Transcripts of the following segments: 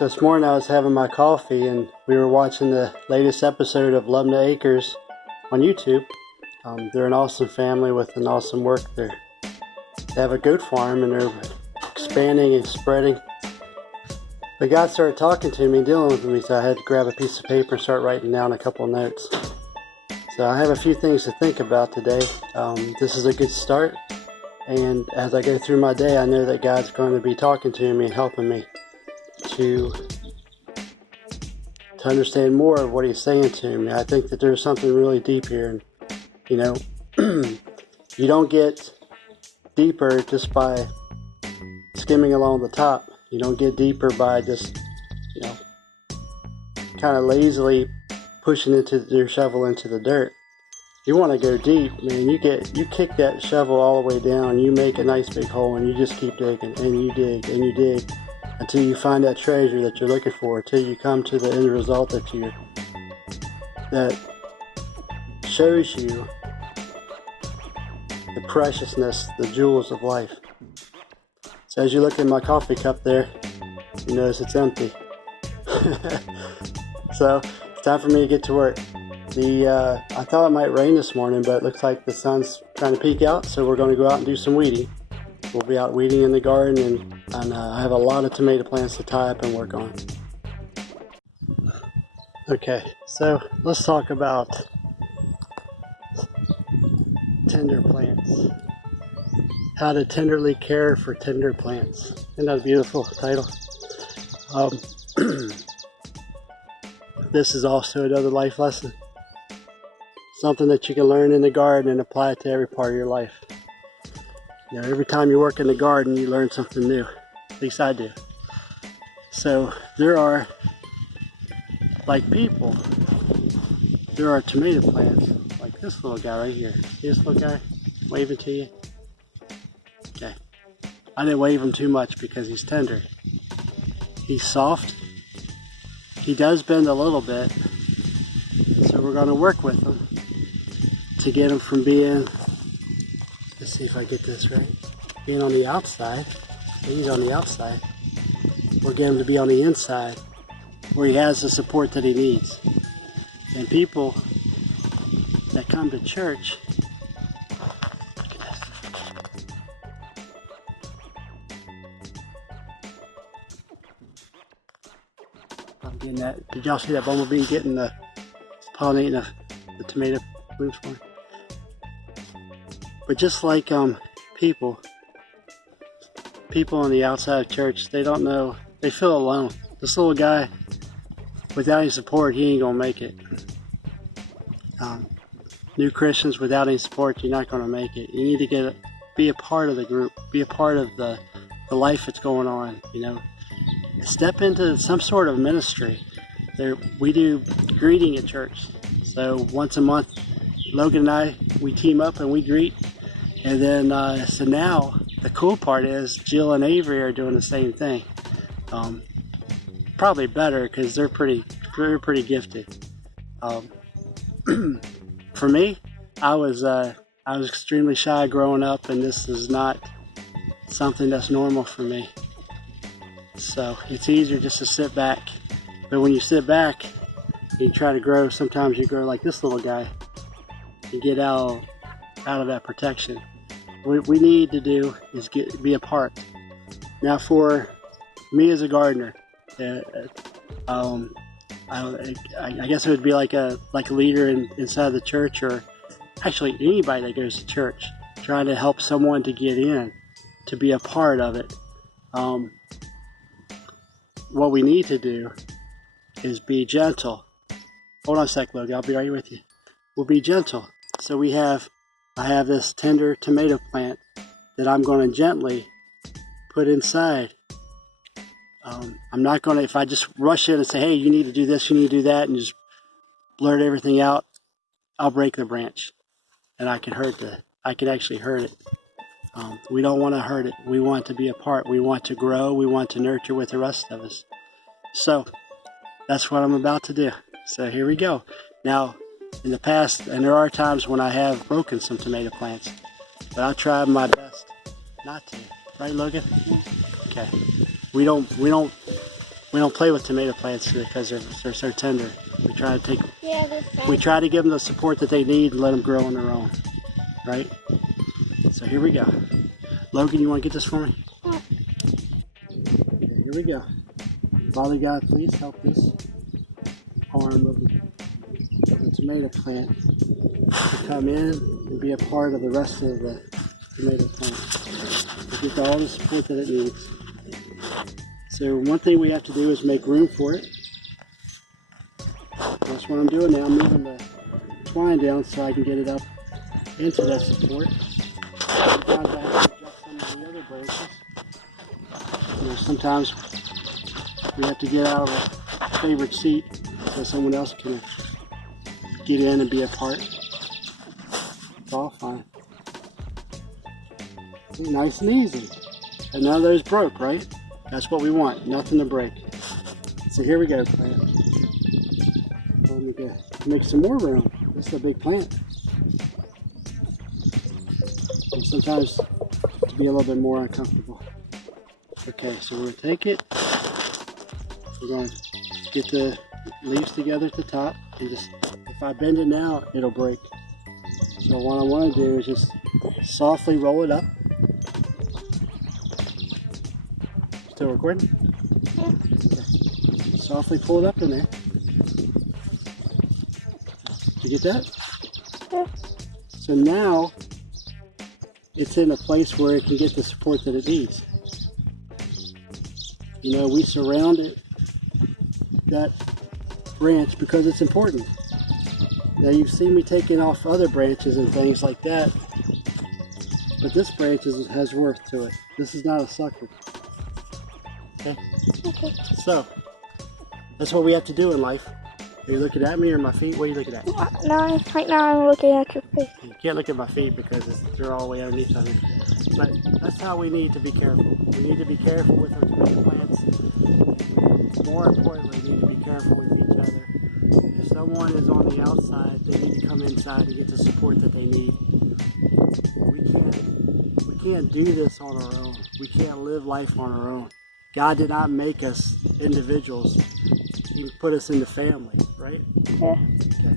So this morning I was having my coffee and we were watching the latest episode of Love the Acres on YouTube. They're an awesome family with an awesome work there. They have a goat farm and they're expanding and spreading. The guy started talking to me and dealing with me, so I had to grab a piece of paper and start writing down a couple of notes. So I have a few things to think about today. This is a good start, and as I go through my day, I know that God's going to be talking to me and helping me to understand more of what He's saying to me. I think that there's something really deep here, and you don't get deeper just by skimming along the top. You don't get deeper by just, kind of lazily pushing your shovel into the dirt. You want to go deep, man. You kick that shovel all the way down. You make a nice big hole, and you just keep digging, and you dig, and you dig, until you find that treasure that you're looking for. Until you come to the end result that shows you the preciousness, the jewels of life. So as you look at my coffee cup there, you notice it's empty. So it's time for me to get to work. I thought it might rain this morning, but it looks like the sun's trying to peek out, so we're going to go out and do some weeding. We'll be out weeding in the garden, and I have a lot of tomato plants to tie up and work on. Okay, so let's talk about tender plants. How to tenderly care for tender plants. Isn't that a beautiful title? This is also another life lesson. Something that you can learn in the garden and apply it to every part of your life. Every time you work in the garden, you learn something new. At least I do. So there are, like people, there are tomato plants, like this little guy right here. See this little guy waving to you? Okay. I didn't wave him too much because he's tender. He's soft. He does bend a little bit. So we're going to work with him to get him from being, let's see if I get this right, being on the outside. He's on the outside. We'll get him to be on the inside where he has the support that he needs. And people that come to church, I'm getting that. Did y'all see that bumblebee getting pollinating the tomato blooms for me? But just like people on the outside of church, they don't know, they feel alone. This little guy, without any support, he ain't gonna make it. New Christians, without any support, you're not gonna make it. You need to be a part of the group, be a part of the life that's going on. Step into some sort of ministry. We do greeting at church. So once a month, Logan and I, we team up and we greet. And then, so now the cool part is Jill and Avery are doing the same thing. Probably better because they're pretty gifted. For me, I was extremely shy growing up, and this is not something that's normal for me. So it's easier just to sit back. But when you sit back, you try to grow. Sometimes you grow like this little guy. You get out of that protection. What we need to do is be a part. Now, for me as a gardener, I guess it would be like a leader inside the church, or actually anybody that goes to church, trying to help someone to get in, to be a part of it. What we need to do is be gentle. Hold on a sec, Logan. I'll be right with you. We'll be gentle. So I have this tender tomato plant that I'm going to gently put inside. I'm not going to, if I just rush in and say, hey, you need to do this, you need to do that, and just blurt everything out, I'll break the branch. And I can actually hurt it. We don't want to hurt it. We want to be a part. We want to grow. We want to nurture with the rest of us. So that's what I'm about to do. So here we go. Now, in the past, and there are times when I have broken some tomato plants, but I tried my best not to. Right, Logan? Okay. We don't We don't play with tomato plants because they're so tender. We try to take, Yeah, they're fine. we try to give them the support that they need and let them grow on their own, right? So here we go. Logan, you want to get this for me? Yeah. Okay, here we go. Father God, please help this arm of the tomato plant to come in and be a part of the rest of the tomato plant. To get all the support that it needs. So one thing we have to do is make room for it. That's what I'm doing now. I'm moving the twine down so I can get it up into that support. Sometimes I have to adjust some of the other branches. You know, sometimes we have to get out of a favorite seat so someone else can get in and be a part. It's all fine. Nice and easy. And none of those broke, right? That's what we want. Nothing to break. So here we go, plant. Let me go make some more room. This is a big plant. And sometimes to be a little bit more uncomfortable. Okay, so we're going to take it. We're going to get the leaves together at the top. And just, if I bend it now, it'll break. So what I want to do is just softly roll it up. Still recording? Yeah. Okay. Softly pull it up in there. You get that? Yeah. So now it's in a place where it can get the support that it needs. You know, we surrounded that branch because it's important. Now you've seen me taking off other branches and things like that, but this branch has worth to it. This is not a sucker. Okay? Okay. So, that's what we have to do in life. Are you looking at me or my feet? What are you looking at? No, right now I'm looking at your face. You can't look at my feet because they're all the way underneath of me. But that's how we need to be careful. We need to be careful with our tomato plants. More importantly, we need to be careful with each other. If someone is on the outside, they need to come inside and get the support that they need. We can't do this on our own. We can't live life on our own. God did not make us individuals. He put us into families, right? Yeah. Okay.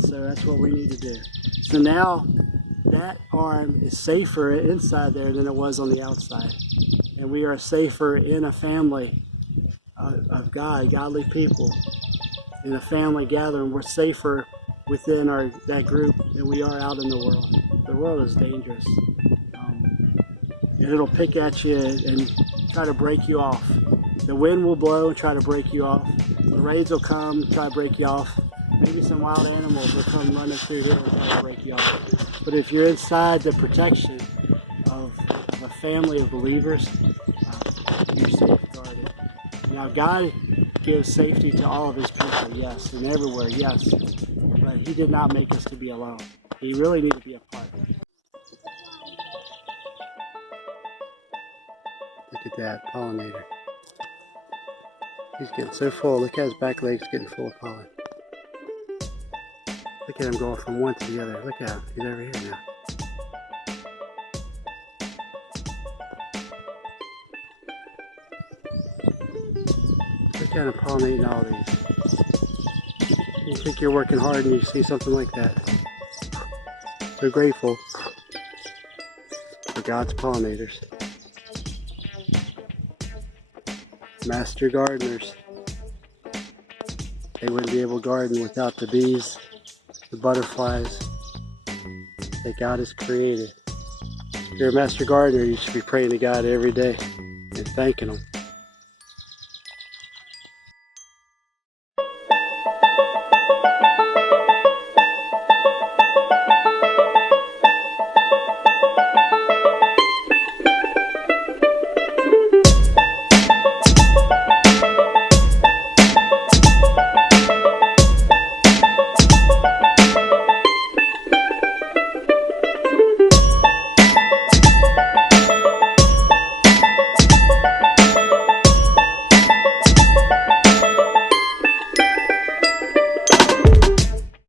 So that's what we need to do. So now that arm is safer inside there than it was on the outside. And we are safer in a family of God, godly people. In a family gathering, we're safer within that group than we are out in the world. The world is dangerous. And it'll pick at you and try to break you off. The wind will blow and try to break you off. The rains will come and try to break you off. Maybe some wild animals will come running through here and try to break you off. But if you're inside the protection of a family of believers, you're safeguarded. Now God gives safety to all of his people, yes, and everywhere, yes. But he did not make us to be alone. We really need to be a part. Look at that pollinator. He's getting so full. Look at his back legs getting full of pollen. Look at him going from one to the other. Look at him. He's over here now. Look at him pollinating all these. You think you're working hard and you see something like that. So grateful for God's pollinators. Master gardeners. They wouldn't be able to garden without the bees, the butterflies that God has created. If you're a master gardener, you should be praying to God every day and thanking him.